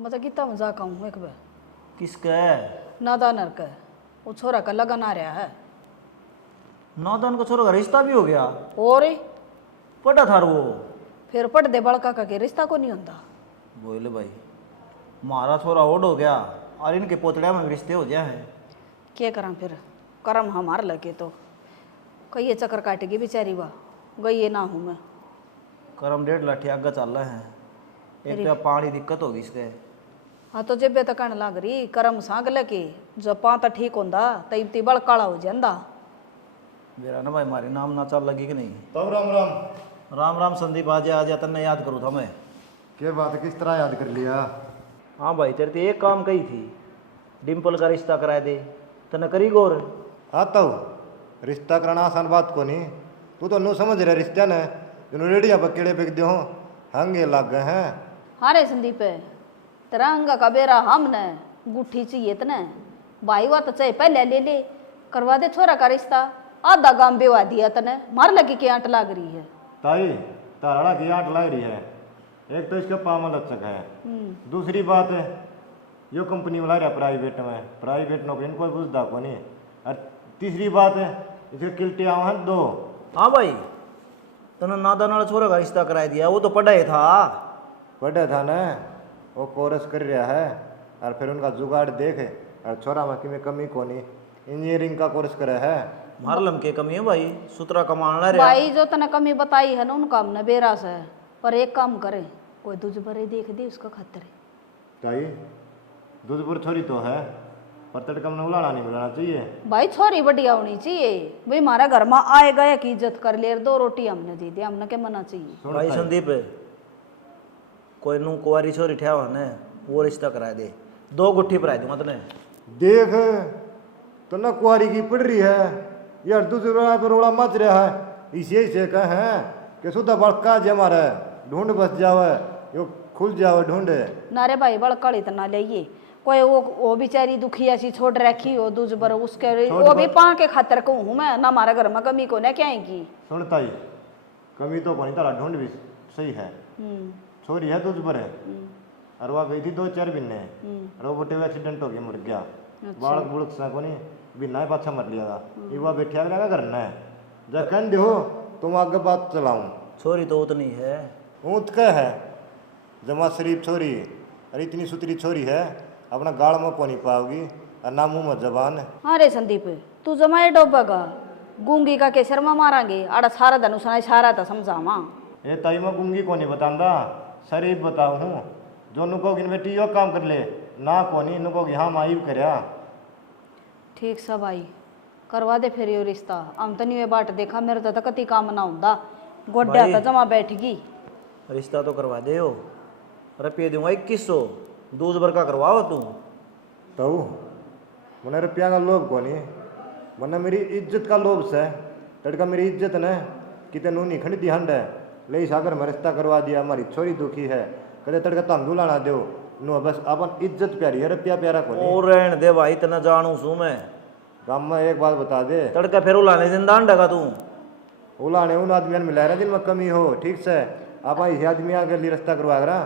मतलब कितना मजाक आऊँ एक बार किसका? नादानर का वो छोरा का लगन आ रहा है। नादान का छोरा का रिश्ता भी हो गया? और पटा था वो? फिर पढ़ दे बड़का का के रिश्ता को नहीं होता। बोले भाई मारा छोरा ओड हो गया और इनके पोतड़िया में रिश्ते हो गया है। क्या करा फिर करम हमार लगे तो कई चक्कर काटेगी बेचारी वाह गई ना हूँ मैं। करम 1.5 लाठी आगे चल रहे हैं। एक तो पानी दिक्कत होगी इसके। हाँ तो जेबे तक कहने लग रही करम सांग लगे जब पा तो ठीक होंदा तब ती बड़ काला हो जांदा। मेरा ना भाई मारे नाम ना चल लगी कि नहीं? तो राम राम। राम राम संदीप आज तन्ने याद करूँ था मैं। क्या बात है, किस तरह याद कर लिया? हाँ भाई तेरे तो एक काम कही थी, डिम्पल का रिश्ता करा दे। तने करी गौर? आता हूँ, रिश्ता कराना आसान बात को नहीं। तू तो नो समझ रहा रिश्ता ने जो रेडिया पर केड़े बिक दे हो हंगे लग गए हैं। हाँ रे संदीप तेरा अंगा का बेरा हमने गुट्ठी चाहिए तने भाई वा तो चाहे पहले ले ले करवा दे छोरा का रिश्ता आधा गांव बेवा दिया तने मार लगी के आंट लाग रही है। ताई ताराड़ा की आट लाई रही है। एक तो इसका पामल लचक है, दूसरी बात है यो कंपनी वाला रहा प्राइवेट नौकरी कोई बुझदा को नहीं। और तीसरी बात है इसके किल्टे आवा हैं 2। हाँ भाई तने नादान वाला छोरा का रिश्ता करा दिया, वो तो पढ़ा ही था। पढ़े था ना, वो कोर्स कर रहा है और फिर उनका जुगाड़ देखे और छोरा में कि कमी को नहीं इंजीनियरिंग का कोर्स करे है। मारलम के कमी है भाई, सुतरा कमाना रहा। भाई जो तने कमी बताई है ना उन काम ने बेरा से पर एक काम करे कोई दूज बरे देख दे उसका खतरे। ताई दूधपुर छोरी तो है पर तड़का में उलाना नहीं मिलाना चाहिए। भाई छोरी बढ़िया होनी चाहिए भाई हमारा घर में आए गए की इज्जत कर ले 2 रोटी हमने दी दे हमने क्या मना चाहिए। भाई संदीप कोई नू कुंवारी छोरी ठहवा ने वो रिश्ता करा दे, 2 गुट्ठी पर दूंगा तने। देख तो न कुआरी की पड़ रही है यार, दूसरा पे रोड़ा मच रहा है। इसे से कहे कि सुधा बड़का जे हमारा ढूंढ बस जावे यो खुल जावे ढूंढे। नारे भाई बड़कड़ इतना ले कोई वो बेचारी दुखिया सी छोड़ रखी हो दूज बर उसके वो भी पा के खातर कहूँ मैं ना हमारे घर में कमी को न क्या की। सुनता ही कमी तो कोनी तारा ढूंढ भी सही है। छोरी है तुझ पर है और वह गई थी 2-4 महीने और वो बटे हुए एक्सीडेंट हो गया मर गया। बालक बुड़क सा को नहीं बिना पाछा मर लिया था। ये वह बैठा क्या करना है जब कह दो तुम आगे बात चलाऊं। छोरी तो उतनी है ऊँट का है जमा शरीफ छोरी और इतनी सुतरी छोरी है अपना गाड़ में को नहीं पाओगी और ना मुँह में जबान। हाँ रे संदीप तू जमाए डोबेगा गूंगी का के शर्मा मारांगे आड़ा सारा धनु सुनाई सारा था समझावा। ये ताई मैं गूंगी को नहीं बताऊंगा शरीफ बताऊ हूँ जो नुकोगी बेटी यो काम कर ले ना को नहीं नुकोगी हाँ माई करया। ठीक सब आई करवा दे फिर यो रिश्ता हम तो नहीं बाट देखा मेरे तो कति काम ना होंदा गोड्या तो जमा बैठगी। रिश्ता तो करवा दे हो, रुपये दूंगा 2100 दूध भर का करवाओ तू। तो मैंने रुपया का लोभ को नहीं वरना मेरी इज्जत का लोभ से लड़का मेरी इज्जत ने कितने नूनी खंड दी हंड है ले सागर में रिश्ता करवा दिया हमारी छोरी दुखी है कदे तड़का तुम दुलाना दो नो बस अपन इज्जत प्यारी है रुपया प्यारा को नहीं। और रहन दे भाई तना जानू सू मैं गाँव में एक बात बता दे तड़का फिर उलाने दिन दान डगा तू उलाने उन आदमी में मिला रहा दिन में कमी हो ठीक से आप इस आदमी आगे लिए रिश्ता करवा रहा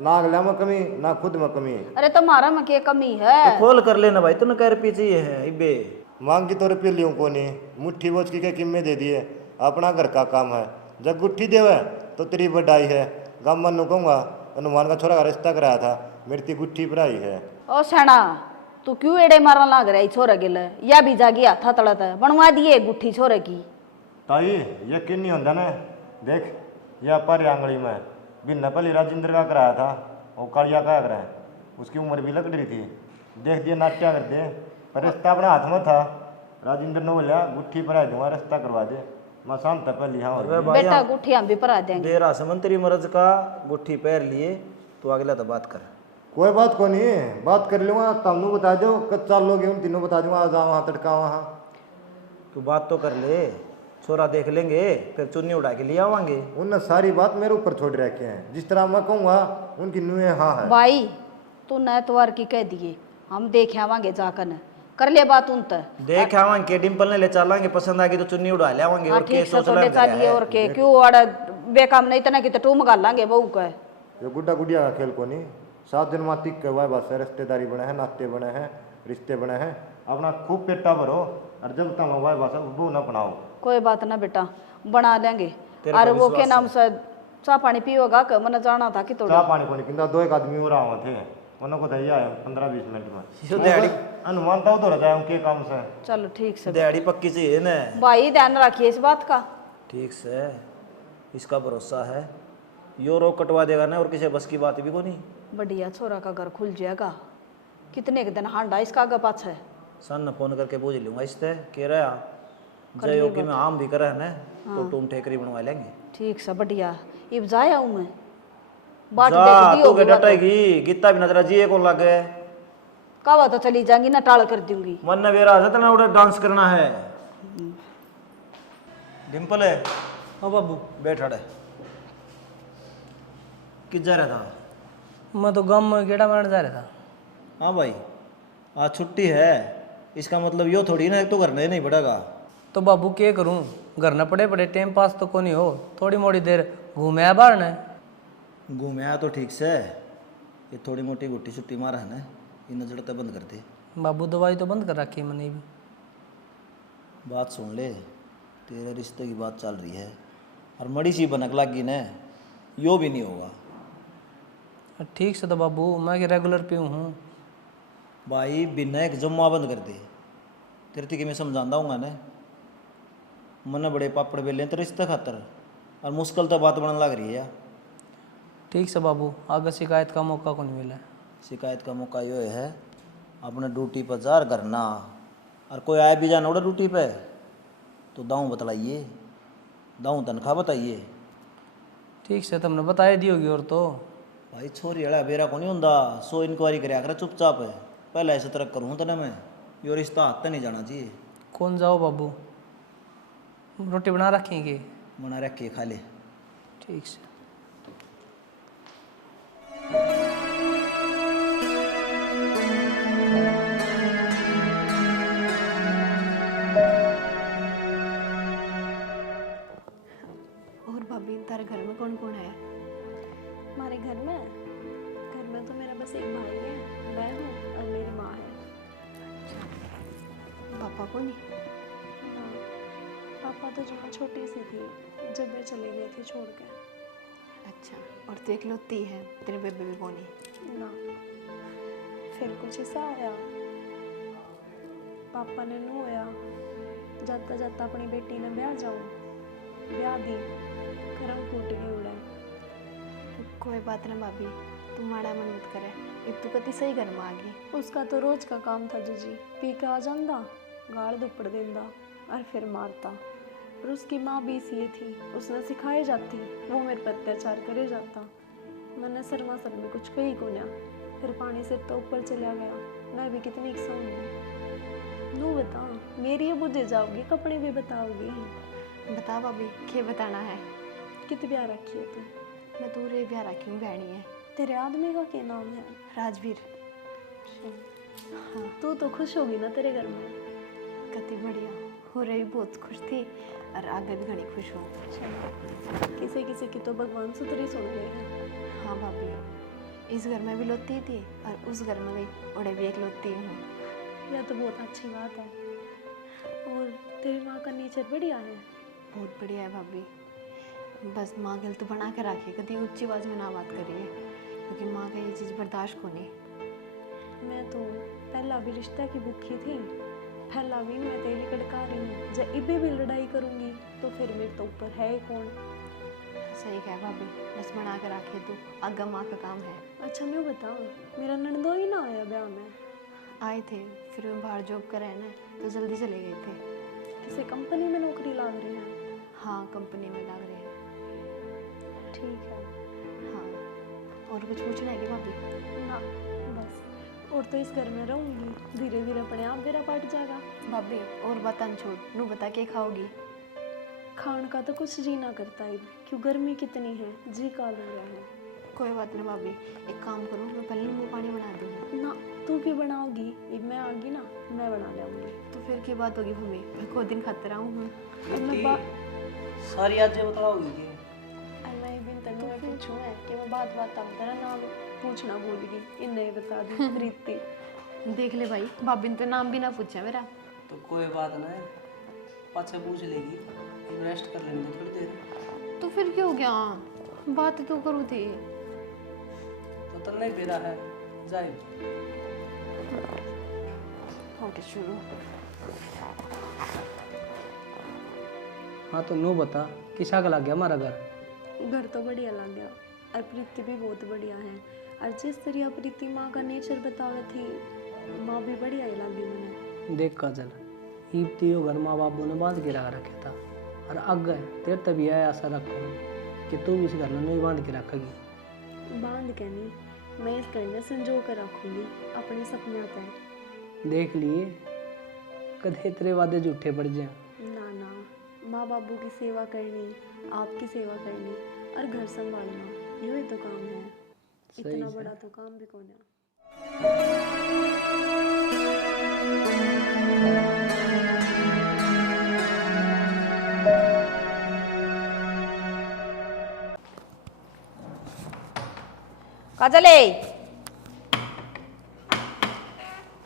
ना अगला में कमी ना खुद में कमी। अरे तुम्हारा में क्या कमी है तो खोल कर लेना भाई तूने कह रुपये चाहिए है इबे मांगी तो रुपये लियो को नहीं मुट्ठी बोझ की क्या कीमत दे दिए अपना घर का काम है जब गुट्ठी देवे तो तेरी बढ़ाई है। गाँव में नु कहूँगा हनुमान का छोरा का रिश्ता कराया था मेरी गुट्ठी भराई है। ओ सैना तू क्यों एड़े मारन लाग रहा छोरा गिले या भी जागी हाथा तड़त है बनवा दिए गुट्ठी छोरे की। ताई यकीन नहीं होता ना देख यह पर आंगली में बिना पहले राजेंद्र का कराया था वो कालिया का कराया उसकी उम्र भी लग रही थी देख दिए नाट्या कर दे पर रिश्ता अपने हाथ में था। राजेंद्र ने बोला गुट्ठी भरा दूंगा रिश्ता करवा दे मैं शांत पहली हाँ बेटा गुट्ठी हम भी परा देंगे देरा समंतरी मरज का गुट्ठी पैर लिए तो अगला तो बात कर। कोई बात को नहीं बात कर लूँगा तुम बता दो कच्चा लोग उन तीनों बता दूंगा आ जाओ वहाँ तड़का वहाँ। तू बात तो कर ले छोरा देख लेंगे फिर चुन्नी उड़ा के ले आवांगे। उनने सारी बात मेरे ऊपर छोड़ रखे हैं जिस तरह मैं कहूँगा उनकी नुए हाँ है। भाई तू नैतवार की कह दिए हम देख आवांगे जाकर कर ले बात उन तक देख आवांगे के डिम्पल ने ले चलांगे पसंद आएगी तो चुन्नी उड़ा ले आवांगे। और ठीक से तो ले चलिए और के क्यों अड़ बेकाम नहीं तना कि तो टूम गाल लांगे बहू का ये गुड्डा गुडिया का खेल को नहीं 7 दिन माती के हुआ बस रिश्तेदारी बने हैं, नाते बने हैं, रिश्ते बने हैं, अपना खूब पेटा भरो और जब तक हुआ बस वो ना बनाओ। कोई बात ना बेटा, बना लेंगे। तेरे अरे पे वो के विश्वास नाम से चाह पानी पियोगा कि मैंने जाना था कि तो चाह पानी को नहीं पीता, 2 एक आदमी हो रहा थे, उन्होंने को दैया है 15-20 मिनट में। यो दिहाड़ी अनुमान तो रह जाए उनके काम से। चलो ठीक से दिहाड़ी पक्की चाहिए ना। भाई, ध्यान रखिए इस बात का। ठीक से, इसका भरोसा है, यो रोक कटवा देगा ना, और किसी बस की बात भी को नहीं। बढ़िया, छोरा का घर खुल जाएगा। कितने के दिन हांडा इसका आगे पाछे। सन न फोन करके पूछ लूंगा इससे, कह रहा जय यो कि मैं आम भी करा है ना, तो तुम ठेकरी बनवा लेंगे। ठीक से, बढ़िया। इब जाया हूँ मैं, बाट जा देख दी तू होगी के बात। डटेगी, गीता भी नजर जी को लगे। कावा तो चली जाएंगी ना, टाल कर दूंगी। मन ने मेरा है ना, उड़े डांस करना है। डिम्पल है, हाँ बाबू, बैठ अड़े। किस जा रहा था? मैं तो गाँव में गेड़ा मारने जा रहा था। हाँ भाई, आज छुट्टी है, इसका मतलब यो थोड़ी ना तो घर नहीं पड़ेगा। तो बाबू क्या करूं, घर न पड़े पड़े टाइम पास तो को नहीं हो, थोड़ी मोड़ी देर घूमे आ बाहर ने। घूमे आ तो ठीक से, ये थोड़ी मोटी गुट्टी छुट्टी मारा है ना, ये नजर तो बंद कर दे। बाबू दवाई तो बंद कर रखी है मैंने भी। बात सुन ले, तेरे रिश्ते की बात चल रही है, और मड़ी सी बनक लगी ना, यो भी नहीं होगा। ठीक से तो बाबू, मैं कि रेगुलर पीऊँ हूँ। भाई बिना एक जम्मा बंद कर दे, तेरे थी कि मैं समझाता हूँ ना, मन बड़े पापड़ बेले तो रिश्ते खातर, और मुश्किल तो बात बनने लग रही है यार। ठीक से बाबू, आगे शिकायत का मौका को नहीं मिला। शिकायत का मौका यो है, अपने ड्यूटी पर जार करना, और कोई आए भी जाना उड़ा ड्यूटी पे तो दाऊँ बतलाइए, दाऊँ तनख्वाह बताइए। ठीक से तुमने बताई दी होगी। और तो भाई छोरी अड़ा बेरा को नहीं होंदा, सो इंक्वायरी करे कर चुपचाप है, पहले ऐसे तरह करूँ तो ना मैं, यो रिश्ता हाथ नहीं जाना चाहिए। कौन जाओ बाबू, रोटी बना रखेंगे। बना रख के खा ले। ठीक से। और भाभी, तारे घर में कौन कौन है? हमारे घर में तो मेरा बस एक भाई है, मैं हूँ और मेरी माँ है। पापा को नहीं? ना, पापा तो जहाँ छोटी सी थी जब मैं चले गए थे छोड़ के। अच्छा, और तू इकलौती है, तेरे बेबे भी कौन है? ना, फिर कुछ ऐसा आया, पापा ने नू होया जाता जाता अपनी बेटी ने ब्याह जाऊँ, ब्याह दी, करम फूट गई उड़ा। कोई बात ना भाभी, तू माड़ा मन मत करे, अब तू कति सही घर में आ गई। उसका तो रोज का काम था जीजी, पी के आ जांदा, गाल दुपड़ देंदा और फिर मारता। और उसकी माँ भी इसलिए थी, उसने सिखाई जाती, वो मेरे पर अत्याचार करे जाता। मैंने शर्मा सर में कुछ कही को ना, फिर पानी से तो ऊपर चला गया। मैं भी कितनी सहूँगी। नू बता, मेरी ये बुझे जाओगी, कपड़े भी बताओगी? बता भाभी, क्या बताना है? कित ब्याह रखी है तू? मैं तो रे ब्याह रखी हूँ, बहनी है। तेरे आदमी का क्या नाम है? राजवीर। हाँ, तू तो खुश होगी ना तेरे घर में? कति बढ़िया हो रही, बहुत खुश थी और आगे भी घनी खुश हूँ। किसी किसी की तो भगवान सुतरी सुन गए हैं। हाँ भाभी, इस घर में भी लोती थी और उस घर में गई उड़े भी एक लोती हूँ। यह तो बहुत अच्छी बात है। और तेरी माँ का नेचर बढ़िया है? बहुत बढ़िया है भाभी, बस माँ गल तो बना के रखी, कभी ऊंची आवाज में ना बात करिए, क्योंकि माँ का ये चीज़ बर्दाश्त को नहीं। मैं तो पहला भी रिश्ता की भूखी थी, पहला भी मैं तेरी कड़का रही हूँ। जब इबे भी लड़ाई करूँगी तो फिर मेरे तो ऊपर है ही कौन? सही कहा भाभी, बस बना के रखिए, तू आगा माँ का काम है। अच्छा मैं बता, मेरा नंदो ही ना आया ब्याह में? आए थे, फिर मैं बाहर जॉब कर रहे ना, तो जल्दी चले गए थे। किसी कंपनी में नौकरी लाग रही है? हाँ, कंपनी में लग रहे हैं। ठीक है। हाँ, और कुछ पूछना है कि भाभी? ना बस, और तो इस घर में रहूँगी, धीरे धीरे अपने आप बेरा पट जाएगा। भाभी और बतान छोड़, नू बता के खाओगी? खान का तो कुछ जी ना करता है, क्यों गर्मी कितनी है, जी काल हो रहा है। कोई बात नहीं भाभी, एक काम करूँ, मैं पहले नींबू पानी बना दूँगी। ना, तू क्यों बनाओगी? अब मैं आऊँगी ना, मैं बना लाऊंगी। तो फिर क्या बात होगी भाभी, मैं खुद दिन खाते रहूँ हूँ। अब मैं बात सारी आज बताओगी कि मैं बिन तक मैं पूछूँ है कि मैं बात बात अब तेरा नाम पूछना भूल गई, इन नहीं बता दी। प्रीति। देख ले भाई, भाभी ने तो नाम भी ना पूछा मेरा। तो कोई बात नहीं, पाछे पूछ लेगी, रेस्ट कर लेंगे थोड़ी देर। तो फिर क्यों हो गया, बात तो करूँ थी। तो नहीं पी रहा है, जाए। हो गया शुरू। हाँ तो नो बता, किसा का लग गया हमारा घर? घर तो बढ़िया लग गया और प्रीति भी बहुत बढ़िया है। और जिस तरह प्रीति माँ का नेचर बतावे थी, माँ भी बढ़िया ही लगी मैंने। देख काजल, ईब घर माँ बाबू ने बांध के रखा रखा था, और आगे तेरे तभी यह आशा रखूँ कि तू भी इस घर में नहीं बांध के रखेगी। बांध के नहीं, मैं इस घर में संजो कर रखूंगी अपने सपने पे। देख लिए कदे तेरे वादे झूठे पड़ जाए। ना ना, माँ बाबू की सेवा करनी, आपकी सेवा करनी और घर संभालना, यही तो काम है। इतना बड़ा तो काम भी कौन है। काजले।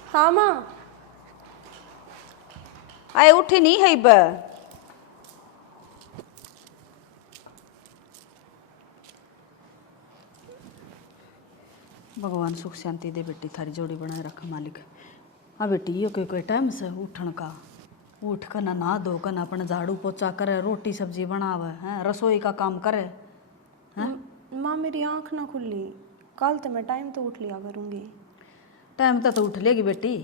हाँ माँ। आए उठी नहीं है ब। भगवान सुख शांति दे बेटी, थारी जोड़ी बनाए रखा मालिक। हाँ बेटी, यो कोई टाइम से उठन का, उठ कर ना नहा धो कर ना अपने झाड़ू पोछा करे, रोटी सब्जी बनावे हैं, रसोई का काम करे। माँ मेरी आँख ना खुली, कल तो मैं टाइम तो उठ लिया करूँगी। टाइम तो उठ लेगी बेटी,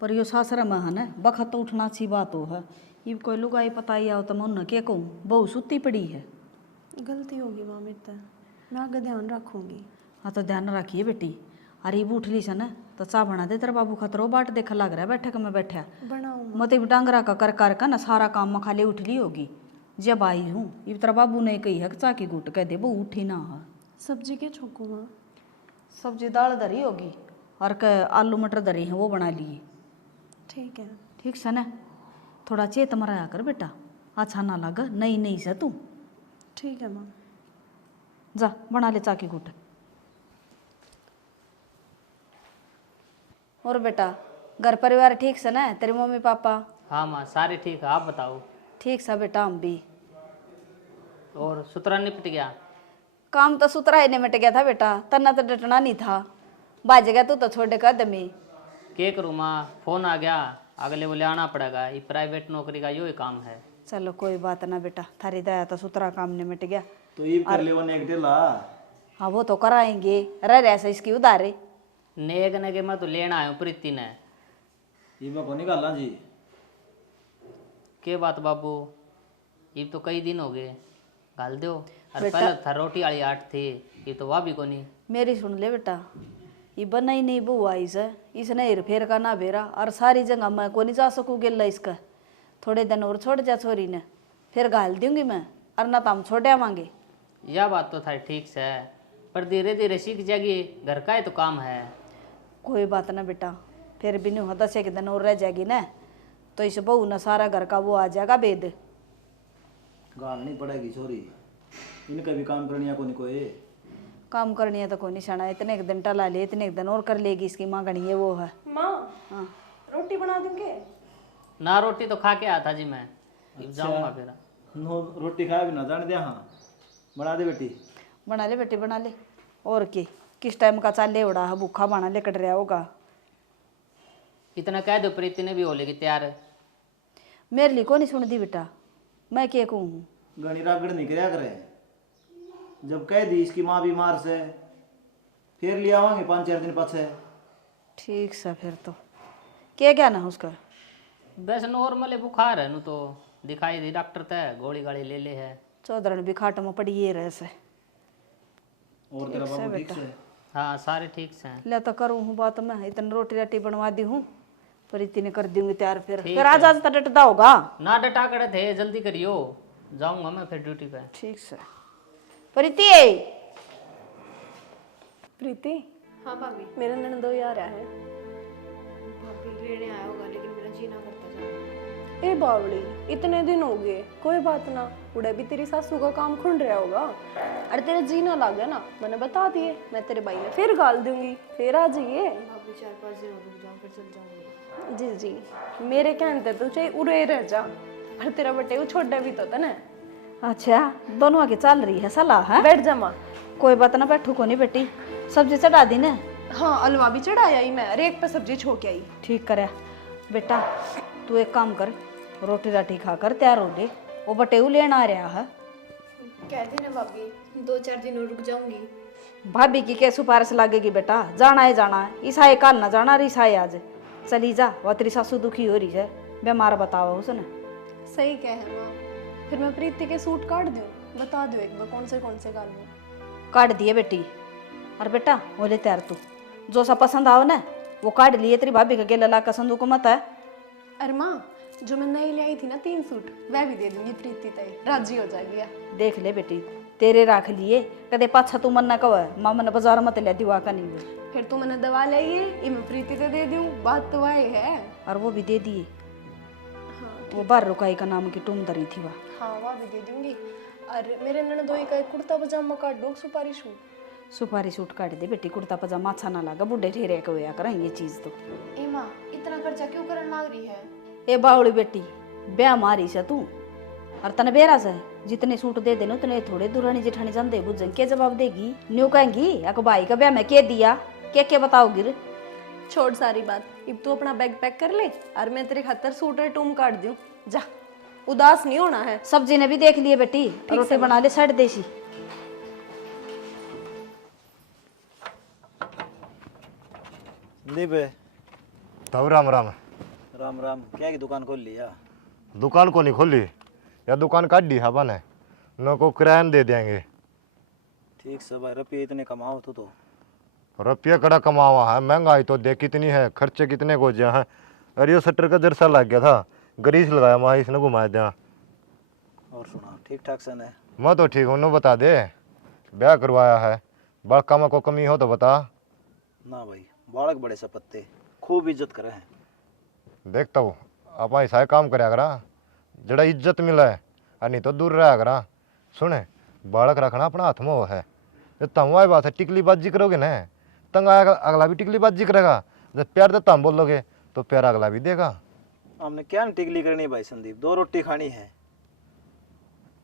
पर यो सासरा में है न, बखत तो उठना अच्छी बात हो है। ये कोई लुगाई पता ही आओ तो मैं उन्हें क्या कहूँ, बहु सुती पड़ी है। गलती होगी माँ मेरे से, मैं आगे ध्यान रखूँगी। हाँ तो ध्यान रखिए बेटी। अरे ये उठ ली से न तो चाह बना दे, तेरा बाबू खतरो बाट देखा लग रहा है बैठे में बैठा। बनाऊँ मत डांगरा का कर का ना सारा काम में खाली उठ ली होगी। जब आई हूँ ये तेरा बाबू ने कही है कि चाह की गुट कह दे, वो उठी ना है। सब्जी के छोकू माँ? सब्जी दाल धरी होगी और के आलू मटर धरी हैं, वो बना लिए। ठीक है। ठीक से न, थोड़ा चेत मराया कर बेटा, अच्छा ना लगा नई नई से तू। ठीक है माँ। जा बना ले चाकी गुट। और बेटा घर परिवार ठीक से ना, तेरे मम्मी पापा? हाँ माँ, सारे ठीक है, आप बताओ। ठीक सा बेटा, हम भी। और सुतरा निपट गया? काम तो सुतरा ही निमट गया था बेटा, तना तो डटना नहीं था, बाज गया तू तो छोड़े कदम ही। क्या करूँ माँ, फोन आ गया, अगले बोले आना पड़ेगा, ये प्राइवेट नौकरी का यो ही काम है। चलो कोई बात ना बेटा, थारी दया तो सुतरा काम निमट गया। तो ये कर ले वन एक डेला। हाँ वो तो कराएंगे, रह ऐसा इसकी उधारे। नेक ने के मैं तो लेना आया हूँ प्रीति ने। ये मैं को निकालना जी। के बात बाबू, ये तो कई दिन हो गए, गाल दो। और पहले था रोटी वाली आट थी, ये तो वाह भी को नहीं। मेरी सुन ले बेटा, ये बना ही नहीं बहू आई से, इसने हेर फेर का ना बेरा, और सारी जगह मैं को नहीं जा सकूँ गिल्ला इसका। थोड़े दिन और छोड़ जा छोरी ने, फिर घाल दूंगी मैं, और ना तो हम छोड़ आवांगे। यह बात तो था ठीक से, पर धीरे धीरे सीख जाएगी, घर का ही तो काम है। कोई बात ना बेटा, फिर भी नहीं 10 एक दिन और रह जाएगी ना, तो इस बहू ना सारा घर का वो आ जाएगा बेद। गाल नहीं पड़ेगी छोरी, इनका भी काम करनी है को नहीं कोई। काम करनी है तो कोई निशाना, इतने एक दिन टला ले, इतने एक दिन और कर लेगी, इसकी माँ गणी है वो है। माँ हाँ रोटी बना दूँगे? ना रोटी तो खा के आया था जी मैं, जाऊँगा फिर। नो रोटी खाया भी ना जाने दे। हाँ बना दे बेटी। बना ले बेटी बना ले, और की किस टाइम का चाले उड़ा है, भूखा बाना ले कट रहा होगा। इतना कह दो, प्रीति ने भी हो लेगी तैयार। मेरे लिए को नहीं सुन दी बेटा, मैं क्या कहूँ। गणी रागड़ नहीं कराया करे, जब कह दी इसकी माँ बीमार से, फिर ले आवांगे 5-4 दिन पाछे। ठीक सा फिर तो क्या ना उसका? बस नॉर्मल बुखार है, नु तो दिखाई दी डॉक्टर तय, गोली गाड़ी ले ले है। चौधरण भी खाट में पड़ी ये रह से। और तेरा बाबू ठीक से? हाँ सारे ठीक से हैं। ले तो करूँ हूँ बात, मैं इतनी रोटी राटी बनवा दी हूँ, पर इतनी कर दूंगी तैयार। ठीक फिर आज आज तो डटता होगा ना, डटा करे थे, जल्दी करियो, जाऊंगा मैं फिर ड्यूटी पे। ठीक से। प्रीति प्रीति, हाँ भाभी। मेरा ननदोई आ रहा है। भाभी लेने आया होगा, लेकिन मेरा जी ना करता जाना। ए बावली, इतने दिन हो गए, कोई बात ना, उड़े भी तेरी सासू का काम खुल रहा होगा। अरे तेरा जी ना लगे ना, मैंने बता दिए, मैं तेरे भाई ने फिर गाल दूंगी, फिर आ जाइए। भाभी 4-5 दिन और रुक जाओ, फिर चल जाऊंगी। जी जी, मेरे कहते तो चाहे उड़े रह जा, पर तेरा बटे वो छोटा भी तो था ना। अच्छा, दोनों की चल रही है सलाह है? बैठ जा माँ। कोई बात ना, बैठू को नहीं बेटी, सब्जी चढ़ा दी ने। हाँ, अलवा भी चढ़ाया ही मैं, रेक पे सब्जी छो के आई। ठीक करे बेटा, तू एक काम कर, रोटी राटी खाकर तैयार हो ले, वो बटेऊ लेना आ रहा है। कहते ना भाभी 2-4 दिन और रुक जाऊंगी। भाभी की क्या सिफारिश लगेगी बेटा, जाना है जाना है, ईसाई कल ना जाना, ईसाई आज चली जा। वह तेरी सासू दुखी हो रही है, बीमार बतावा उसने। सही कहे माँ, फिर मैं प्रीति के सूट काट दूँ, बता दो एक बार कौन से काट दूँ। काट दिए बेटी, और बेटा बोले तैयार तू, जो सा पसंद आओ ना वो काट लिए, तेरी भाभी का गेला ला का संदूक मत है। अरे माँ, जो मैं नई ले आई थी ना 3 सूट, वह भी दे दूंगी प्रीति तय, राजी हो जाएगी यार। देख ले बेटी, तेरे रख लिए, कदे पाछा तू मन ना कह माँ मन बाजार मत ले दिवा का नहीं। फिर तू मैंने दवा लाई है, ये मैं प्रीति तो दे दूँ, बात तो वही है। और वो भी दे दिए, हाँ वो बार रुकाई का नाम की टूम दरी थी वह। हाँ, वह भी दे दूंगी। और मेरे ननदोई का एक कुर्ता पजामा काट दो, सुपारी सूट। सुपारी सूट काट दे बेटी, कुर्ता पजामा अच्छा ना लगा, बुढ़े ठेरे के होया करें ये चीज तो। ए माँ, इतना खर्चा क्यों करने लग रही है? ए बावड़ी बेटी, ब्याह मारी से तू, और तने बेरा से जितने सूट दे देने उतने थोड़े, दुरानी जेठानी जानते बुझन के जवाब देगी, न्यू कहेंगी अक भाई का ब्याह में के दिया, के बताओगी रे? छोड़ सारी बात, अब तू अपना बैग पैक कर ले, और मैं तेरे खातर सूट और टूम काट दूँ, जा, उदास नहीं होना है। सब्जी ने भी देख लिए बेटी, रोटी बना ले साइड देसी। संदीप तब राम राम। राम राम, क्या की दुकान खोल लिया? दुकान को नहीं खोली, या दुकान काट दी हवा ने, न को किराया दे देंगे। ठीक से भाई, रुपये इतने कमाओ तो रुपये कड़ा कमावा है, महंगाई तो देख कितनी है, खर्चे कितने को जा है। अरे ये शटर का जरसा लग गया था, गरीस लगाया वहाँ, इसने घुमाया दिया। और सुना, ठीक ठाक सन है? मैं तो ठीक हूँ, बता दे, ब्याह करवाया है, बड़ा कामा को कमी हो तो बता। ना भाई, बालक बड़े सपत्ते, खूब इज्जत करे हैं। देखता हूँ आप ऐसा काम कराया करा, जड़ा इज्जत मिला है, और नहीं तो दूर रहा करा। सुने, बालक रखना अपना हाथ में वो है, जब तम बात है टिकली बाजी करोगे ना, तंग आएगा अगला भी टिकली बाजी करेगा। जब प्यार देता हम बोलोगे तो प्यार अगला भी देगा। हमने क्या टिकली करनी भाई संदीप, 2 रोटी खानी है।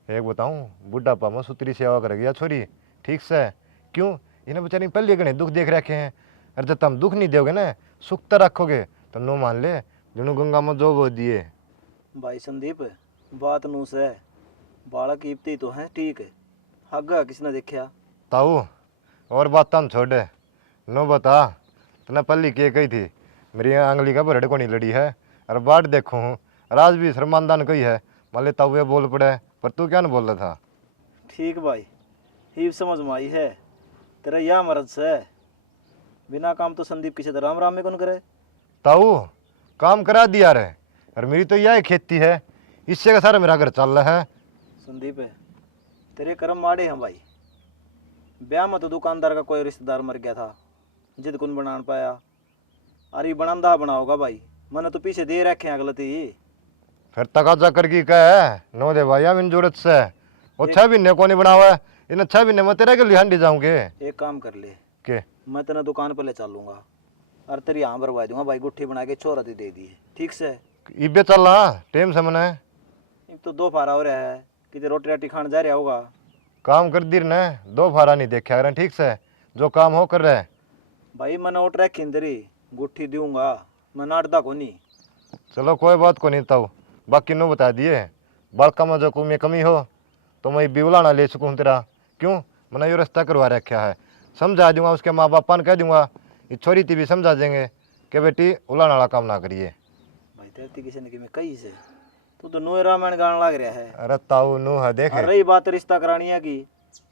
एक बताऊँ, बुढ़ापा में सुतरी सेवा करेगी या छोरी, ठीक से? क्यों, इन्हें बेचारी पहले गणे दुख देख रखे हैं, और जब तुम दुख नहीं दोगे ना, सुख तो रखोगे, तो नो मान ले जिन्हों गंगा में जो वो दिए। भाई संदीप, बात नू से बालक ईपती तो है, ठीक है, हगा किसने देखा? ताऊ, और बात तुम छोड़े, नो बता, तना पल्ली के कही थी, मेरी आंगली का बरड़ को नहीं लड़ी है, और बाट देखो हूँ, राज भी शर्मानदान कही है, मान ले ताऊ ये बोल पड़े, पर तू क्या न बोल रहा था? ठीक भाई, ही समझ में आई है, तेरा यह मर्द से बिना काम तो संदीप किसी तरह राम राम में कौन करे? ताऊ, काम करा दिया रे, और मेरी तो यह खेती है, इससे का सारा मेरा घर चल रहा है। संदीप, तेरे कर्म माड़े हैं भाई, ब्याह में तो दुकानदार का कोई रिश्तेदार मर गया था, जिद कुन बना पाया, अरे बनांदा बनाओगा भाई, मैंने तो पीछे दे रखे हैं गलती। फिर तकाजा कर की कह नो दे भाई इन जरूरत से, वो 6 महीने को नहीं बनावा है, इन 6 महीने में तेरे के लिए हंडी जाऊंगे। एक काम कर ले, के मैं तेना दुकान पर ले चलूंगा, और तेरी यहाँ भरवा दूंगा भाई, गुट्ठी बना के छोरा दे दी है, ठीक से? इबे चल रहा टेम से मना एक तो 2 फारा हो रहा है, कि रोटी राटी खाने जा रहा होगा। काम कर दी ने, 2 फारा नहीं देखा रहे, ठीक से? जो काम हो कर रहे भाई मैंने ओट रखी तेरी गुट्ठी दूंगा, मैं नाटदा को नहीं। चलो कोई बात को नहीं ताऊ, बाकी नो बता दिए, बड़का में जो में कमी हो तो मैं भी उलाना ले सकूँ तेरा। क्यों, मैंने ये रास्ता करवा रखा है, समझा दूंगा, उसके माँ बापा ने कह दूंगा, ये छोरी थी भी समझा देंगे कि बेटी उलाने वाला काम ना करिए। भाई तेरी किसी ने कि मैं कही से, तू तो नोए रामायण गाने लग रहा है। अरे ताऊ नो है देख, और रही बात रिश्ता करानी है की,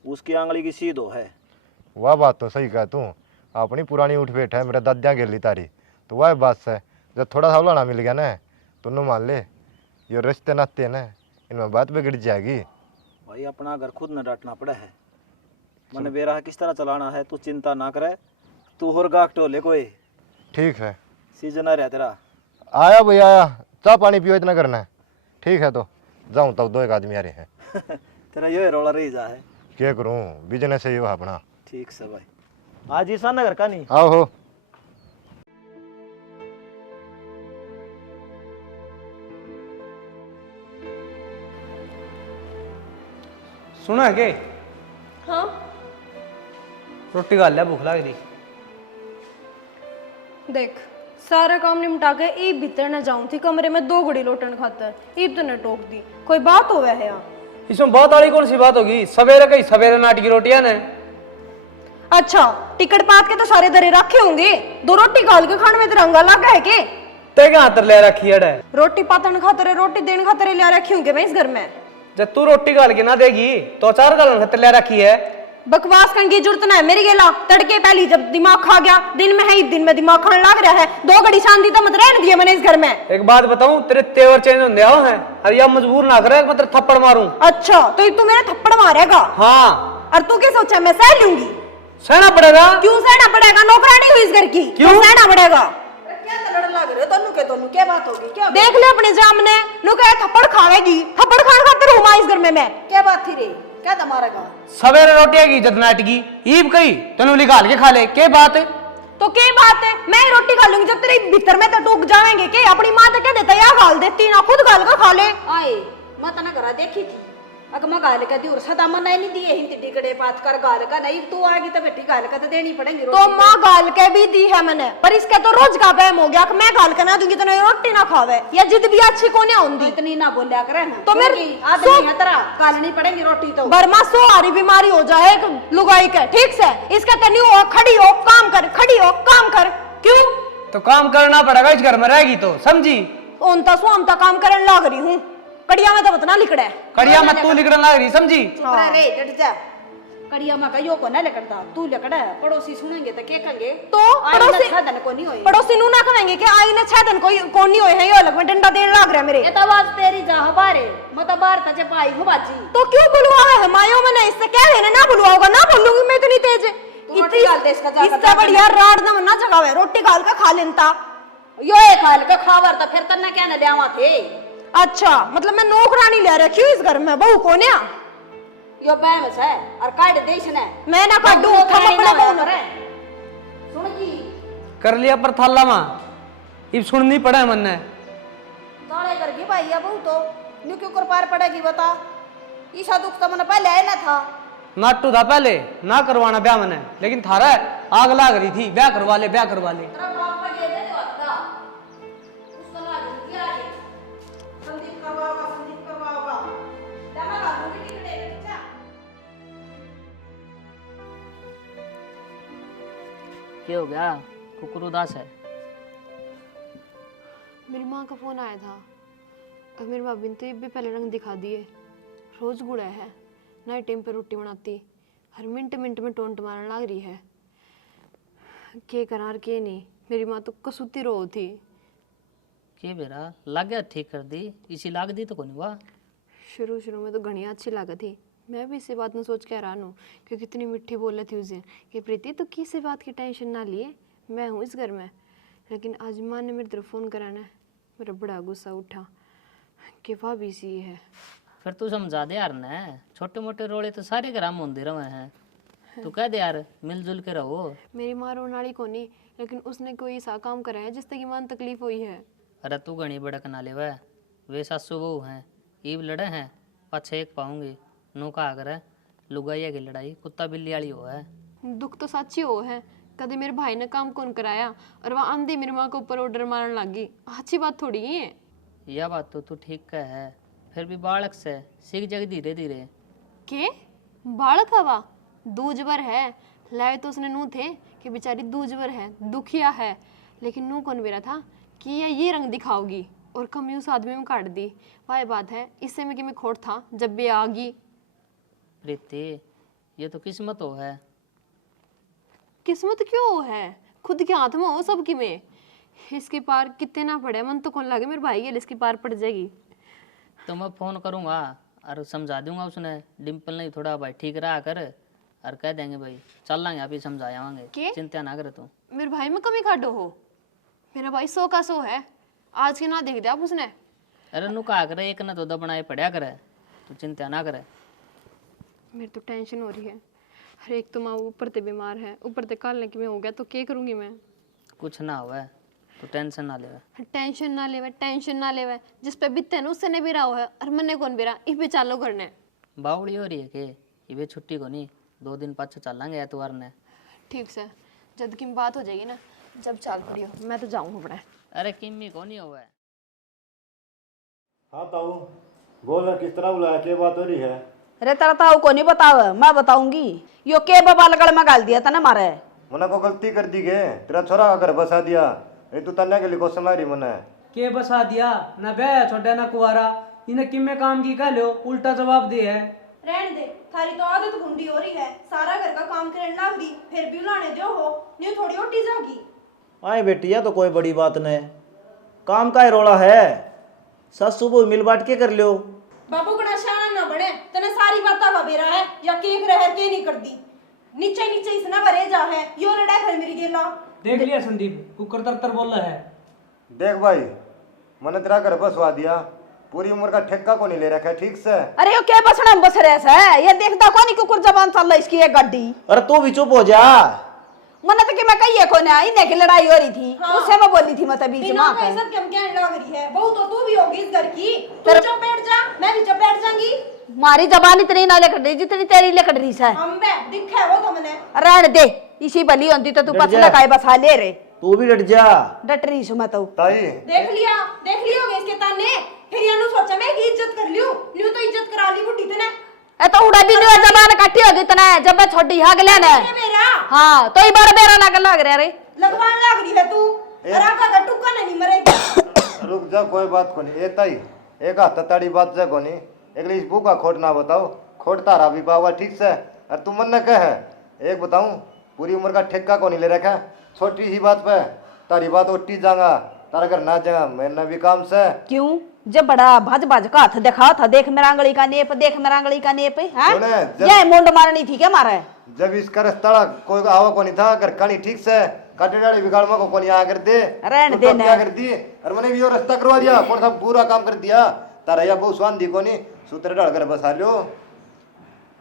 उसकी आंगली की सीध है। वह बात तो सही कह तू, अपनी पुरानी उठ बैठ है, मेरा दादिया गेली तारी, तो वह बात से जब थोड़ा सा उलाना मिल गया ना, तो नो मान ले ये रिश्ते नाते ना, इनमें बात बिगड़ जाएगी। भाई अपना घर खुद न डांटना पड़ा है, मैंने बेरा किस तरह चलाना है, तू चिंता ना करे, तू और गाक टोले कोई ठीक है, सीजन आ रहा तेरा। आया भैया आया, चाह पानी पियो इतना करना है। ठीक है तो जाऊँ तब, दो एक आदमी आ रहे हैं। तेरा ये रोला रही जा है। क्या करूँ, बिजनेस है ये अपना। ठीक से भाई, आज ईशान नगर का नहीं। आओ हो। सुना है के? हाँ रोटी खा लिया, भूख लग रही। देख, सारा काम निपटा के ईब भीतर न जाऊं थी कमरे में 2 घड़ी लोटन खातर, ईब तो न टोक दी। कोई बात हो है यहाँ? इसमें बात वाली कौन सी बात होगी? सवेरे कही सवेरे नाटी की रोटियां ने। अच्छा, टिकट पात के तो सारे दरे रखे होंगे, 2 रोटी गाल के खाने में तिरंगा लगा है के? ते कहाँ तर ले रखी है? रोटी पातन खातर, रोटी देने खातर ले रखी होंगे मैं इस घर में। जब तू रोटी गाल के ना देगी तो 4 गालन खातर ले रखी है। बकवास करने की जरूरत ना है मेरी गेला। तड़के पहली जब दिमाग खा गया, दिन में है, दिन में दिमाग खाने लग रहा है। 2 घड़ी शांति तो मत रहने दिया मैंने इस घर में। एक बात बताऊं, तेरे तेवर चेंज होने आओ हैं, और या मजबूर ना करे मतलब थप्पड़ मारूं। अच्छा, तो तू मेरे थप्पड़ मारेगा? हाँ। और तू क्या सोचा मैं सह लूंगी? सहना पड़ेगा। क्यों सहना पड़ेगा? नौकरानी हुई इस घर की, क्यों सहना पड़ेगा? क्या लड़ लग रहे दोनों क्या बात होगी? क्या देख ले अपने सामने, नु कहे थप्पड़ खावेगी, थप्पड़ खान खातिर हूं मैं इस घर में मैं। क्या बात थी रे? क्या तुम्हारा? सवेरे रोटियां की इज्जत नाटकी ईब कही तेनू निकाल के खा ले, के बात है? तो क्या बात है? मैं ही रोटी खा लूंगी जब तेरे भीतर में तो टूक जाएंगे के? अपनी मां तो क्या देता या गाल देती ना, खुद गाल का खा ले। आए मैं तना करा देखी थी, अगर मैं गाल का दी और सदा मन नहीं दिए हिंदी टिकड़े बात कर गाल का नहीं, तू आगी तो बेटी गाल का तो देनी पड़ेगी। तो माँ गाल के भी दी है मैंने, पर इसका तो रोज का वहम हो गया कि मैं गाल के ना दूंगी तो नहीं रोटी ना खावे। या जिद भी अच्छी कोने होंगी, इतनी ना बोलिया करे ना। तो मेरे आदमी है तेरा, गालनी पड़ेगी रोटी तो। बर्मा सो आरी बीमारी हो जाए लुगाई के, ठीक से? इसका तो नहीं हो, खड़ी हो काम कर, खड़ी हो काम कर। क्यों? तो काम करना पड़ेगा, इस घर में रहेगी तो, समझी? ओनता स्वामता काम करने लग रही हूँ, कड़िया में तो बतना लिखड़ा है। कड़िया मत तू लिखने लग रही, समझी? चुप रह रे, डट जा। कड़िया में कहियो को ना लिखड़ता, तू लिखड़ा है। पड़ोसी सुनेंगे तो क्या कहेंगे? तो पड़ोसी छादन को नहीं होई। पड़ोसी नु ना कहेंगे कि आई ने छादन कोई कौन नहीं होए हैं? ये अलग में डंडा देने लग रहा है मेरे। ये तो आवाज तेरी जा हबारे, मत बार तजे पाई हो बाजी। तो क्यों बुलवावे है मायो? मैंने इससे क्या है ना बुलवाऊंगा, ना बोलूंगी मैं इतनी तेज। रोटी गाल दे इसका जाकर। इससे बढ़िया राड ना मना जगावे, रोटी गाल का खा लेनता। यो एक खाल का खावर तो फिर तन्ना क्या न लियावा थे? अच्छा, मतलब मैं नौकरानी ले रखी हूँ इस घर में, बहू कौन है? यो बैमस है और काट देश ने। मैं ना काटू, थम अपने बहू ना। सुन जी, कर लिया पर थाला मां, इब सुननी पड़ा है मन ने। ताले करगी भाई ये बहू तो न्यू क्यों कर पार पड़ेगी बता? ईसा दुख तो मन पहले है ना था। नाटू था पहले ना करवाना ब्याह मैंने, लेकिन थारा आग लाग रही थी, ब्याह करवा ले ब्याह करवा ले। तेरा बाप का ये दे दो आता। उसका लाग क्या है? संदीप करवाओगा। जाना का दूंगी टिकटे बच्चा। क्या हो गया? कुकुर उदास है? मेरी माँ का फोन आया था और मेरी भाभी ने तो ये भी पहले रंग दिखा दिए। रोज गुड़ा है, नाइट टाइम पे रोटी बनाती, हर मिनट मिनट में टोंट मारने लग रही है। के करार के नहीं, मेरी माँ तो कसूती रो थी। के बेरा लग गया ठीक कर दी, इसी लाग दी तो कौन हुआ? शुरू में तो घनिया अच्छी लगा थी, मैं भी इसी बात में सोच के हैरान हूँ क्योंकि इतनी मिठी बोले थी उस दिन कि प्रीति तो किसी बात की टेंशन ना लिए, मैं हूँ इस घर में। लेकिन आज माँ ने मेरी तरफ फ़ोन कराना है, मेरा बड़ा गुस्सा उठा कि भाभी सी है। फिर तू समझा दे यार ने, छोटे मोटे रोड़े तो सारे ग्राम होंदे रहे हैं, तू कह दे यार मिलजुल के रहो। मेरी माँ रोनाली को नहीं, लेकिन उसने कोई ऐसा काम करा है जिससे कि माँ तकलीफ हुई है। अरे तू घनी बड़क ना ले वह, वे सासू बहू हैं, ईब लड़े हैं, पाछे एक पाऊंगी नू का अगर है लुगाइया की लड़ाई कुत्ता बिल्ली वाली हो है। दुख तो सच्ची हो है, कदे मेरे भाई ने काम कौन कराया और वह आंधी मेरी माँ के ऊपर ऑर्डर मारने लगी, अच्छी बात थोड़ी ही है। यह बात तो तू ठीक कह है, फिर भी बालक से सीख जाएगी धीरे धीरे। के बालक हवा दूजबर है, लाए तो उसने नू थे कि बेचारी दूजबर है, दुखिया है, लेकिन नू कौन बेरा था कि ये रंग दिखाओगी और कमी उस आदमी में काट दी। वह बात है, इससे में कि मैं खोट था जब भी आगी। प्रीति ये तो किस्मत हो है। किस्मत क्यों है, खुद के हाथ में हो सबकी में। इसकी पार कितने ना पड़े, मन तो कौन लगे मेरे भाई के लिए इसकी पार पड़ जाएगी। तो मैं फ़ोन करूँगा और समझा दूंगा उसने, डिम्पल नहीं थोड़ा भाई ठीक रहा कर, और कह देंगे भाई चल लाएंगे अभी समझा आवांगे, चिंता ना करे तू। मेरे भाई में कमी काटो हो, मेरा भाई 100 का 100 है। आज के ना देख दिया आप उसने। अरे नु का करे एक ना तो दबनाए पड़ा करे, तू चिंता ना करे। मेरी तो टेंशन हो रही है। हर एक तो माँ ऊपर से बीमार है, ऊपर से कालने की में हो गया तो क्या करूँगी मैं। कुछ ना हुआ तो टेंशन ना ले। टेंशन ना लेवे, टेंशन ना लेवे, जिस पे बीतते है ना उससे नहीं भी रहा है और मन्ने कौन भी रहा, इस पे चालो करने। बावड़ी हो रही है के ये छुट्टी को नहीं 2 दिन पाछे चलेंगे एतवार ने। ठीक से जब की बात हो जाएगी ना, जब चाल पड़ी हो मैं तो जाऊँ अपने। अरे किम्मी को नहीं हुआ है। हाँ ताऊ बोल, किस तरह बुलाया, क्या बात हो रही है? अरे तेरा ताऊ को नहीं बताव, मैं बताऊंगी। यो के बाबा लगड़ में गाल दिया तने मारे। मना को गलती कर दी के, तेरा छोरा का घर बसा दिया, ये तू तन्ने के लिए को सुना रही मना। के बसा दिया ना बे छोटा ना कुआरा, इन्हें किम्मे काम की कह लो, उल्टा जवाब दे है। रहने दे, थारी तो आदत गुंडी हो रही है, सारा घर का काम करने लग रही, फिर भी लाने दो हो, न्यू थोड़ी ओटी जागी। आए बेटिया तो कोई बड़ी बात नहीं, काम का ही रोला है, सास सुबह मिल बांट के कर लो। बाबू कड़ा शाना ना बने, तने सारी बातें का बेरा है, या केक रह के नहीं कर दी, नीचे नीचे इसना भरे जा है, यो लड़ा फिर मेरी गेला। देख लिया संदीप, कुकर तर बोल रहा है। देख भाई, मैंने तेरा घर बसवा दिया, पूरी उम्र का ठेका को नहीं ले रखा है, ठीक से। अरे यो क्या बसना बस रहे है, ये देखता कौन कुकुर जबान चल रही इसकी ये गड्डी। अरे तू भी चुप हो जा। मने तो कि मैं कहिए को ना इन्हें की लड़ाई हो रही थी, हाँ। उससे मैं बोली थी मत बीच में बिना आके। कैसे कम कहने लग रही है, बहू तो तू भी होगी इस घर की, तू चुप बैठ जा, मैं भी चुप बैठ जाऊंगी। मारी जबान इतनी ना लेकर रही जितनी तेरी लेकर रही है। हम बे दिखा है वो तो मैंने। रहने दे, इसी बली होती तो तू डट पछला जा। काय बसा ले रे। तू भी डट जा। डट रही सु मैं तो। ताई देख लिया होगा इसके ताने, फिर या नु सोचा मैं की इज्जत कर लियो, न्यू तो इज्जत करा ली बुढ़ी तने। ए तो उड़ा भी नहीं जबान काटी होगी तना, जब मैं छोटी हा गले ने। ये मेरा हां तो ई बार मेरा ना लग रहा रे। लगवान लग रही है तू, अरा का टुक्का नहीं मरेगा। रुक जा, कोई बात को नहीं। ए ताई एक हाथ ताड़ी बात जा को नहीं, एक इस बुक का खोट ना बताओ, खोट तारा भी पावा, ठीक से। और तुम मन न कह, एक बताऊं, पूरी उम्र का ठेका को नहीं ले रखा, छोटी सी बात पे तारी बात उठी जाऊंगा, तारा घर ना जा, मैंने भी काम से। क्यों? जब बड़ा भज भज का हाथ दिखा था, देख मेरा अंगली का नेप, देख मेरा अंगली का नेप, हैं? ये मुंड मारनी थी क्या मारे? जब इसका रास्ता कोई आवा को नहीं था, घर कहानी ठीक से काटे डाली बिगाड़ में को नहीं आ कर दे, रहने तो दे क्या कर दी, और मैंने भी यो रास्ता करवा दिया, कौन सा पूरा काम कर दिया, तारा या बहुत स्वान दी को नहीं, सूत्र डाल कर बसा लो।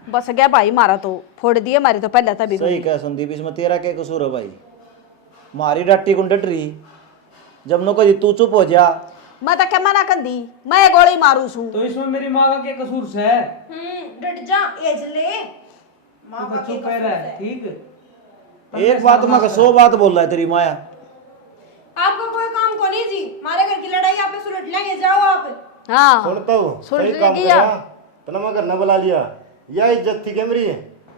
बस गया भाई, मारा तो फोड़ दिए, मारी तो पहले तभी। सही कह संदीप, इसमें तेरा क्या कसूर है भाई? मारी डट्टी को डट रही, जब नो कही तू चुप हो जा। मैं तो क्या मना कर दी, मैं गोली मारू सू। तो इसमें मेरी माँ का क्या कसूर से है? डट जा, एज ले, मां का चुप रह, ठीक। एक बात में 100 बात बोल रहा है तेरी माया। आपको कोई काम को नहीं जी, हमारे घर की लड़ाई आप सुलट लेंगे, जाओ आप। हाँ सुनता हूँ, सुन सही काम लिया। करा, तना मैं घर न बुला लिया, यह इज्जत थी क्या मेरी,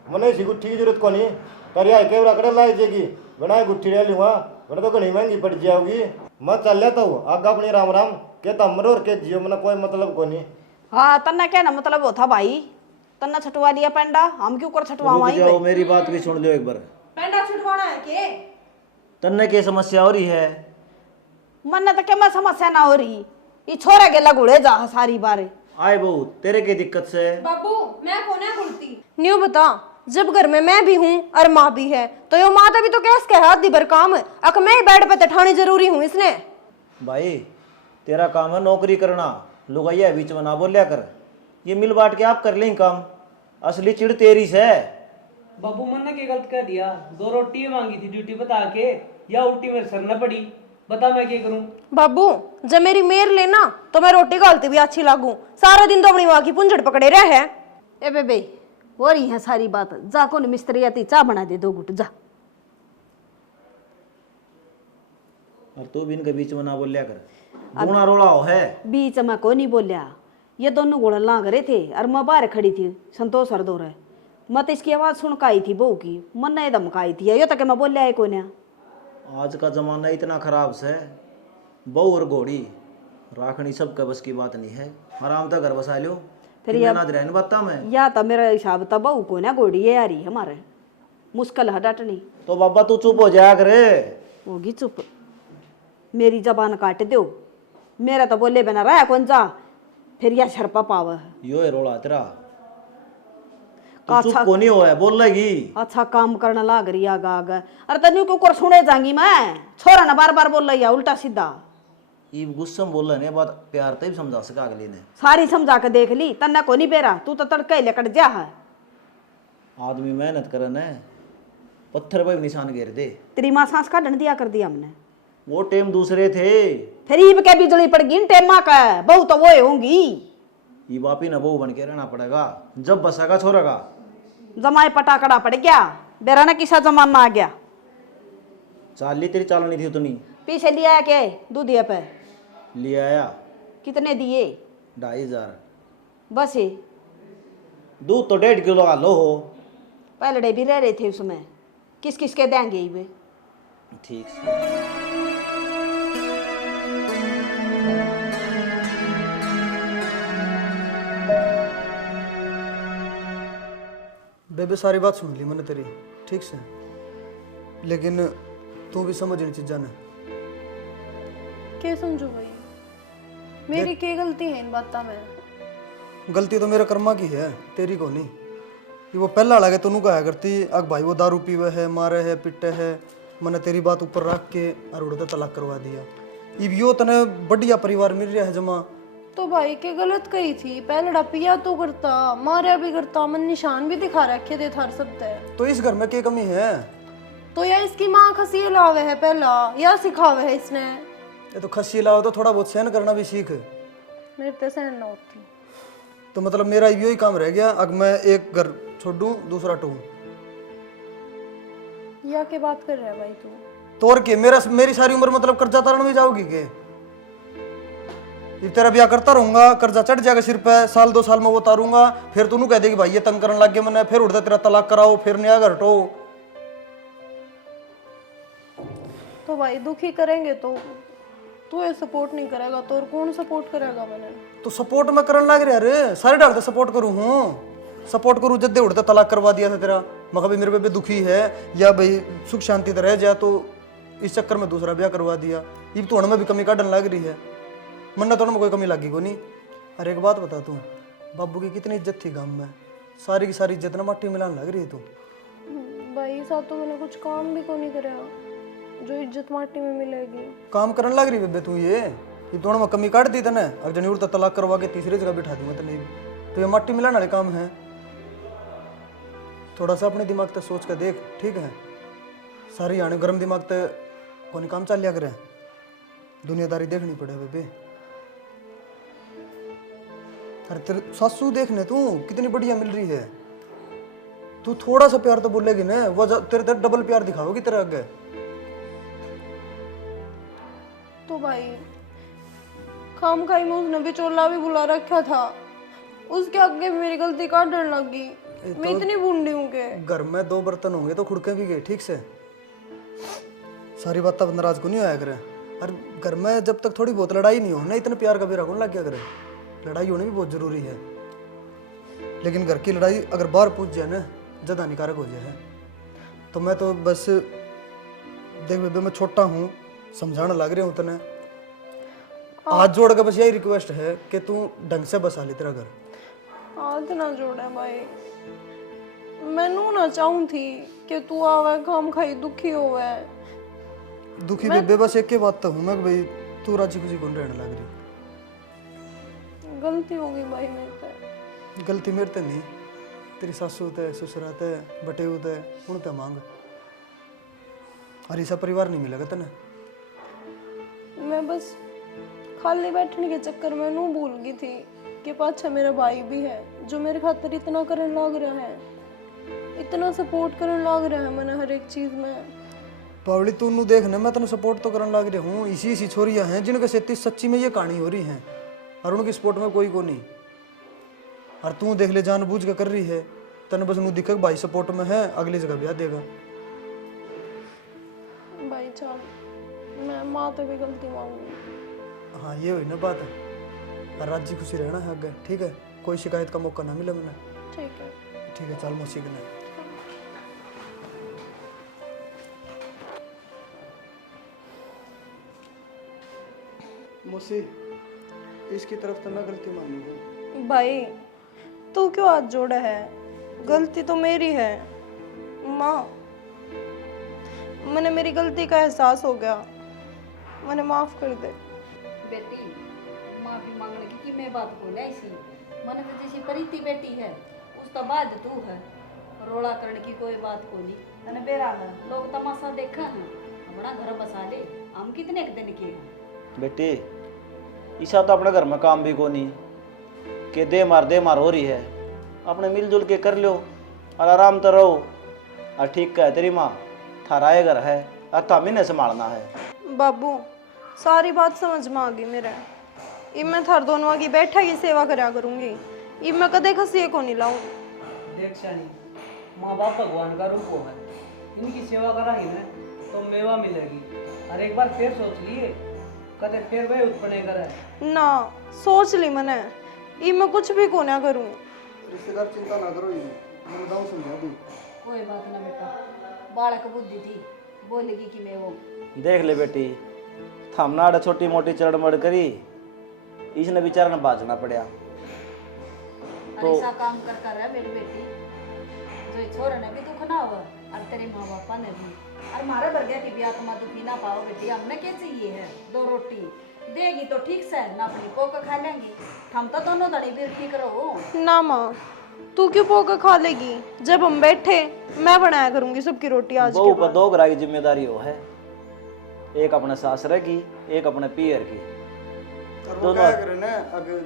मैंने इसी गुट्ठी की जरूरत को नहीं, पर यह केवड़ा कड़ा लाई जाएगी, बना गुट्ठी ले लूँगा, मैंने तो घनी महंगी पड़ जाओगी, मैं चल जाता हूँ आगा अपनी राम राम, कहता मरो और के जियो, मैंने कोई मतलब को नहीं। हाँ तन्ना क्या ना मतलब होता भाई, तन्ना छटवा लिया पेंडा, हम क्यों कर छटवावा रुक जाओ, मेरी बात भी सुन लो एक बार। पेंडा छुटवाना है के? तन्ने की समस्या हो रही है? मन तो क्या मैं समस्या ना हो रही, ये छोरा के लगुड़े जा सारी बारे। आए बहू, तेरे की दिक्कत से? बाबू मैं कोने बोलती, न्यू बता, जब घर में मैं भी हूँ और माँ भी है, तो यो माँ तभी तो कैस के हाथ दी भर काम है, अक मैं ही बेड पे तठानी जरूरी हूँ इसने। भाई तेरा काम है नौकरी करना, लुगाइया बीच में ना बोलिया कर, ये मिल बांट के आप कर लें काम, असली चिड़ तेरी से। बाबू मन ने क्या गलत कह दिया? 2 रोटी मांगी थी ड्यूटी बता के, या उल्टी मेरे सर न पड़ी, बता मैं क्या करूं? बाबू जब मेरी मेर लेना तो मैं रोटी गालती भी अच्छी लागू, सारा दिन तो अपनी माँ की पुंजड़ पकड़े रहे है। ए बेबे हो रही है सारी बात, जा कौन मिस्त्री आती चाय बना दे 2 घुट जा। और तू भी इनके बीच में ना बोलिया कर, गुना रोला हो है। बीच में को नहीं बोलिया, ये दोनों घोड़ा लाग रहे थे और मैं बाहर खड़ी थी संतोष हर दौर है, मत इसकी आवाज सुन का आई थी बहू की, मन ने धमकाई थी, यो तक मैं बोलिया है कोने। आज का जमाना इतना खराब से, बहू और घोड़ी राखनी सबका बस की बात नहीं है, आराम तक घर बसा लो, फिर ना रहने बता मैं। या तो मेरा हिसाब तो बहू को ना घोड़ी ये आ रही हमारे, मुश्किल है डटनी। तो बाबा तू चुप हो जाया करे। होगी चुप, मेरी जबान काट दो, मेरा तो बोले बिना रहा कौन जा, फिर यह शर्पा पाव है। यो है रोला तेरा, तू चुप को नहीं हो है, बोल लेगी। अच्छा काम करने लाग रही आगा आगा, अरे तन्यू क्यों कर सुने जाऊंगी मैं, छोरा ना बार बार बोल रही है उल्टा सीधा। ये गुस्सा में बोल रहे ने बात प्यार ते भी समझा सका अगले ने। सारी समझा के देख ली, तन्ना को नहीं बेरा, तू तो तड़के लेकर जा है। आदमी मेहनत करे ने, पत्थर पे भी निशान गिर दे। तेरी माँ सांस काटने दिया कर दिया हमने, वो टाइम दूसरे थे। फिर ईब के बिजली पड़ गई टेमा का, बहू तो वो होंगी। ये बापी ना बहू बन के रहना पड़ेगा, जब बसेगा छोरा का। जमाए पटाकड़ा पड़ गया, बेरा ना किसा जमाना आ गया। चाली तेरी चालनी थी उतनी। पीछे लिया है के दूधिया पे ले आया कितने दिए? 2,500। बस ही दूध तो 1.5 किलो का लो हो। पहले भी रह रहे थे उसमें, किस किस के देंगे वे? ठीक से। बेबे सारी बात सुन ली मैंने तेरी, ठीक से, लेकिन तू भी समझ इन चीज़ा ने। क्या समझो भाई, मेरी क्या गलती है इन बातों में? गलती तो मेरे कर्मा की है, तेरी को नहीं। ये वो पहला लगे तो कहा करती अग भाई वो दारू पीवे है, मारे है, पिटे है, मैंने तेरी बात ऊपर रख के और उड़ता तलाक करवा दिया। अब यो तने बढ़िया परिवार मिल रहा है जमा। तो भाई के गलत कही थी, पहले पिया तो करता, मारा भी करता, मन निशान भी दिखा रखे थे थार सब ते। तो इस घर में क्या कमी है? तो या इसकी माँ खसी लावे है पहला, या सिखावे है इसने। ये तो खसी लाओ तो थोड़ा बहुत सहन करना भी सीख। मेरे ते सहन ना होती। तो मतलब मेरा यही काम रह गया, अग मैं एक घर छोड़ दूं दूसरा टूं। या के बात कर रहा है भाई तू? तो और के मेरी सारी उम्र मतलब कर्जा तारण में जाओगी के? ये तेरा ब्याह करता रहूंगा, कर्जा चढ़ जाएगा सिर पे, साल 2 साल में वो तारूंगा, फिर तू कह देगी भाई ये तंग करने लग गया मैंने, फिर उड़ता तेरा तलाक कराओ, फिर नया घर हटो। तो भाई दुखी करेंगे तो तू ये सपोर्ट नहीं करेगा तो और कौन सपोर्ट करेगा? मैंने तो सपोर्ट में करने लग रहा रे, सारे डालते सपोर्ट करूँ हूँ, सपोर्ट करूँ जद्दे उड़ता तलाक करवा दिया था तेरा। मैं कभी मेरे पे दुखी है या भाई सुख शांति तो रह जा, तो इस चक्कर में दूसरा ब्याह करवा दिया। ये तो में भी कमी काटने लग रही है, मन्ना तो में कोई कमी लगी को नहीं। अरे एक बात बता, तू बाबू की कितनी इज्जत थी गाँव में, सारी की सारी इज्जत ना माटी मिलाने लग रही है तू। भाई साथ तो मैंने कुछ काम भी को नहीं करा जो इज्जत माटी में मिलेगी। काम करने लग रही बेबे तू, ये दोनों में कमी काट दी तने, अब जनी उड़ता तलाक करवा के तीसरी जगह बिठा दी मैं नहीं। तो ये माटी मिलाने वाले काम है, थोड़ा सा अपने दिमाग तक सोच कर देख, ठीक है? सारी आने गर्म दिमाग तक कौन काम चल लिया करे, दुनियादारी देखनी पड़े बेबे। अरे तेरे सासू देखने तू कितनी बढ़िया मिल रही है, तू थोड़ा सा प्यार तो बोलेगी ना, वो तेरे डबल प्यार दिखाओगी तेरे आगे। तो भाई खाम खाई में उसने बिचौला भी बुला रखा था, उसके आगे भी मेरी गलती काटने लगी। मैं इतनी बूंदी हूँ के घर में 2 बर्तन होंगे तो खुड़के भी गए, ठीक से? सारी बात नाराज को नहीं आया करे। अरे घर में जब तक थोड़ी बहुत लड़ाई नहीं हो ना, इतने प्यार का बेरा कौन लग गया करे? लड़ाई होनी भी बहुत जरूरी है, लेकिन घर की लड़ाई अगर बाहर पूछ जाए ना, ज्यादा हानिकारक हो जाए। तो मैं तो बस देख बेबे, मैं छोटा हूँ, समझाने लग रहा हूँ तने, हाथ जोड़ के बस यही रिक्वेस्ट है कि तू ढंग से बसा ले तेरा घर। हाथ ना जोड़े भाई, मैनू ना चाहूं थी कि तू आवे खाम खाई दुखी होवे। दुखी बेबे बस एक ही बात तो हूँ मैं कि भाई तू राजी खुशी कौन रहने लग रही। गलती हो गई भाई मेरे से। गलती मेरे ते नहीं, तेरी सासू ते, ससुरा ते, बटेऊ ते, उन ते मांग। और ऐसा परिवार नहीं मिलेगा तने। मैं बस खाली बैठने के चक्कर में नू भूल गई थी कि पाछा मेरा भाई भी है जो मेरे खातिर इतना करने लग रहा है, इतना सपोर्ट करने लग रहा है मैंने हर एक चीज में। पावली तू नू देखने मैं तेन सपोर्ट तो करने लग रहा हूँ, इसी छोरियाँ हैं जिनके से सच्ची में ये कहानी हो रही है और उनकी सपोर्ट में कोई को नहीं। और तू देख ले जानबूझ के कर रही है, तने बस नू दिखे भाई सपोर्ट में है, अगली जगह ब्याह देगा। भाई चल मैं माँ तो भी गलती मांगूंगी। हाँ ये हुई ना बात, और राजी खुशी रहना है आगे, ठीक है? कोई शिकायत का मौका ना मिले मैंने। ठीक है। ठीक है चल मौसी के लिए। मौसी इसकी तरफ तो ना गलती मानी है। भाई तू क्यों हाथ जोड़ा है? गलती तो मेरी है माँ, मैंने मेरी गलती का एहसास हो गया, मैंने माफ कर दे। बेटी माफी मांगने की मैं बात को नहीं सी मन तो जैसी प्रीति बेटी है उस तो बाद तू है रोड़ा करने की कोई बात को नहीं तने बेरा है लोग तमाशा देखा है अपना घर बसा ले हम कितने के दिन के हैं बेटी ईसा तो अपने घर में काम भी को नहीं के दे मार हो रही है अपने मिलजुल के कर लो और आराम तो रहो और ठीक कह तेरी माँ थारा घर है और थामी ने संभालना है। बाबू सारी बात समझ में आ गई मेरे। इब मैं थार दोनों की बैठा की सेवा करा करूंगी। इब मैं कदे खसिए को नहीं लाऊं। देख शानी, माँ बाप भगवान का रूप है, इनकी सेवा कराएंगे ना तो मेवा मिलेगी। और एक बार फिर सोच लिए कदे फिर वही उत्पन्न करे ना सोच ली मैंने। इब मैं कुछ भी को ना करूं। रिश्तेदार चिंता ना करो, ये मैं बताऊं समझा दूं। कोई बात ना बेटा बालक बुद्धि थी बोलेगी कि मैं वो देख ले बेटी थामना छोटी मोटी चढ़मड़ करी इसने बेचारा ने बाजना पड़ा तो ऐसा काम कर कर है मेरी बेटी जो छोरा ने भी दुख ना हुआ और तेरे माँ बापा ने भी और मारे बरगया की भी आत्मा दुखी ना पाओ बेटी हमने क्या चाहिए है 2 रोटी देगी तो ठीक से ना अपनी पोक खा लेंगी हम तो दोनों दड़ी भी ठीक रहो। ना माँ तू क्यों पोकर खा लेगी? जब हम बैठे मैं बनाया करूंगी सबकी रोटी आज के बहू पर बाद। 2 घरा की जिम्मेदारी हो है, एक अपने सासरे की एक अपने पियर की। और वो क्या करे ना, अगर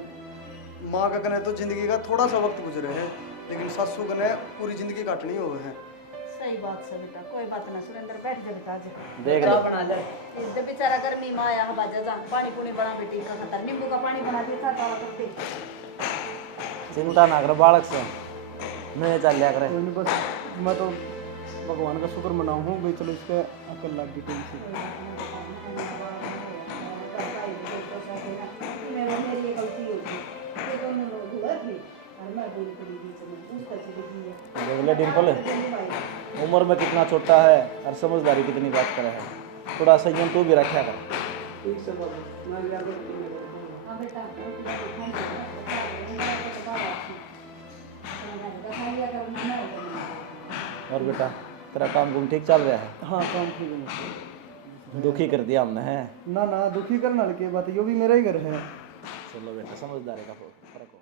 माँ का कने तो जिंदगी का थोड़ा सा वक्त गुजरे है, लेकिन सासू कने पूरी जिंदगी काटनी हो है। सही बात से बेटा कोई बात ना सुरेंद्र बैठ जा बेटा आज देख चाय ले बना ले। इधर बेचारा गर्मी में आया है बाजा जा पानी पुनी बना बेटी का खतर नींबू का पानी बना दिया था तावा करते चिंता ना कर बालक से मैं चल लिया करे। बस मैं तो भगवान का शुक्र मनाऊं हूँ भाई, चलो इसका अकल लग गई टेंशन। देख ले डिम्पल उम्र में कितना छोटा है और समझदारी कितनी बात करे है, थोड़ा संयम तू भी रखा कर। ठीक से बाबू मैं क्या और बेटा तेरा काम कुम ठीक चल रहा है? हाँ काम ठीक है। दुखी कर दिया हमने है? ना ना दुखी करना के बात, यो भी मेरा ही घर है। चलो बेटा समझदारी का फर्क हो।